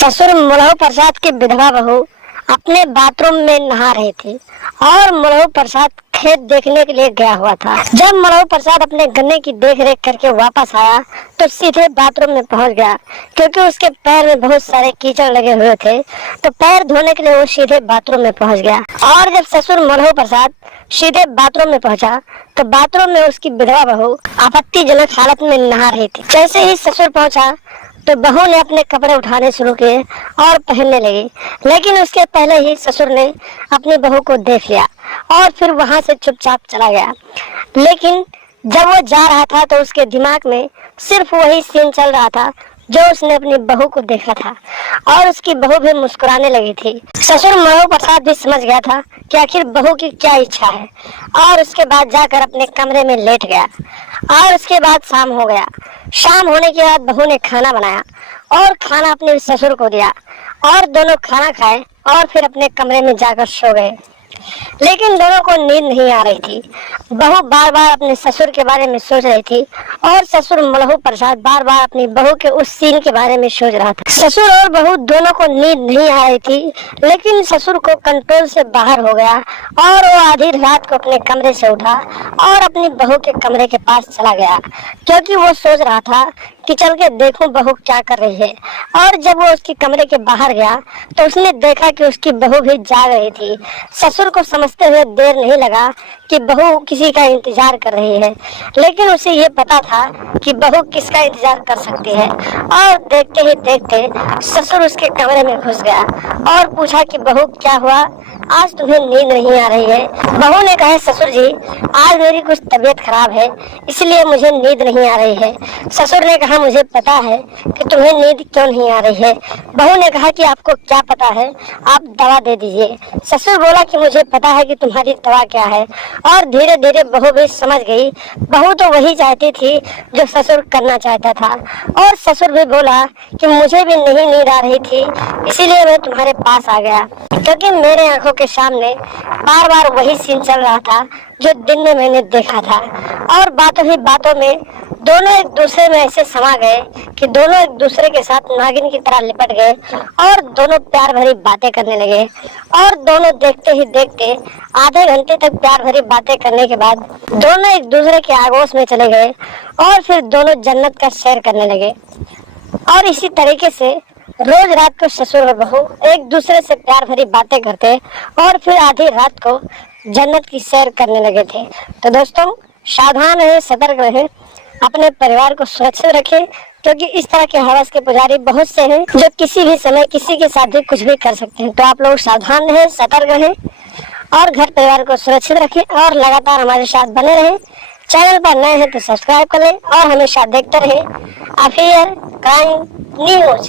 ससुर मुलहु प्रसाद की विधवा बहू अपने बाथरूम में नहा रहे थे और मुलहु प्रसाद खेत देखने के लिए गया हुआ था। जब मुलहु प्रसाद अपने गन्ने की देख रेख करके वापस आया तो सीधे बाथरूम में पहुंच गया, क्योंकि उसके पैर में बहुत सारे कीचड़ लगे हुए थे। तो पैर धोने के लिए वो सीधे बाथरूम में पहुंच गया। और जब ससुर मुलहु प्रसाद सीधे बाथरूम में पहुंचा तो बाथरूम में उसकी विधवा बहू आपत्तिजनक हालत में नहा रही थी। जैसे ही ससुर पहुंचा तो बहू ने अपने कपड़े उठाने शुरू किए और पहनने लगी, लेकिन उसके पहले ही ससुर ने अपनी बहू को देख लिया और फिर वहां से चुपचाप चला गया। लेकिन जब वो जा रहा था तो उसके दिमाग में सिर्फ वही सीन चल रहा था जो उसने अपनी बहू को देखा था, और उसकी बहू भी मुस्कुराने लगी थी। ससुर मुलहु प्रसाद भी समझ गया था कि आखिर बहू की क्या इच्छा है, और उसके बाद जाकर अपने कमरे में लेट गया। और उसके बाद शाम हो गया। शाम होने के बाद बहू ने खाना बनाया और खाना अपने ससुर को दिया, और दोनों खाना खाए और फिर अपने कमरे में जाकर सो गए। लेकिन दोनों को नींद नहीं आ रही थी। बहू बार बार अपने ससुर के बारे में सोच रही थी और ससुर मुलहु प्रसाद बार बार अपनी बहू के उस सीन के बारे में सोच रहा था। ससुर और बहू दोनों को नींद नहीं आ रही थी, लेकिन ससुर को कंट्रोल से बाहर हो गया और वो आधी रात को अपने कमरे से उठा और अपनी बहू के कमरे के पास चला गया, क्योंकि वो सोच रहा था कि चल के देखूं बहू क्या कर रही है। और जब वो उसके कमरे के बाहर गया तो उसने देखा कि उसकी बहू भी जाग रही थी। ससुर को समझते हुए देर नहीं लगा कि बहू किसी का इंतजार कर रही है, लेकिन उसे ये पता था कि बहू किसका इंतजार कर सकती है। और देखते ही देखते ससुर उसके कमरे में घुस गया और पूछा कि बहू क्या हुआ, आज तुम्हें नींद नहीं आ रही है। बहू ने कहा, ससुर जी आज मेरी कुछ तबीयत खराब है, इसलिए मुझे नींद नहीं आ रही है। ससुर ने कहा, मुझे पता है कि तुम्हें नींद क्यों नहीं आ रही है। बहू ने कहा कि आपको क्या पता है, आप दवा दे दीजिए। ससुर बोला कि मुझे पता है कि तुम्हारी दवा क्या है। और धीरे धीरे बहू भी समझ गई। बहू तो वही चाहती थी जो ससुर करना चाहता था। और ससुर भी बोला कि मुझे भी नहीं नींद आ रही थी, इसीलिए मैं तुम्हारे पास आ गया, क्योंकि मेरे आंखों के सामने बार बार वही सीन चल रहा था जो दिन में मैंने देखा था। और बातों ही बातों में दोनों एक दूसरे में ऐसे समा गए कि दोनों एक दूसरे के साथ नागिन की तरह लिपट गए और दोनों प्यार भरी बातें करने लगे। और दोनों देखते ही देखते आधे घंटे तक प्यार भरी बातें करने के बाद दोनों एक दूसरे के आगोश में चले गए और फिर दोनों जन्नत का सैर करने लगे। और इसी तरीके से रोज रात को ससुर और बहू एक दूसरे से प्यार भरी बातें करते और फिर आधी रात को जन्नत की सैर करने लगे थे। तो दोस्तों, सावधान रहे, सतर्क रहे, अपने परिवार को सुरक्षित रखें, क्योंकि इस तरह के हवस के पुजारी बहुत से हैं जो किसी भी समय किसी के साथ भी कुछ भी कर सकते हैं। तो आप लोग सावधान रहें, सतर्क रहें और घर परिवार को सुरक्षित रखें और लगातार हमारे साथ बने रहें। चैनल पर नए हैं तो सब्सक्राइब कर लें और हमेशा देखते रहें अफेयर क्राइम न्यूज।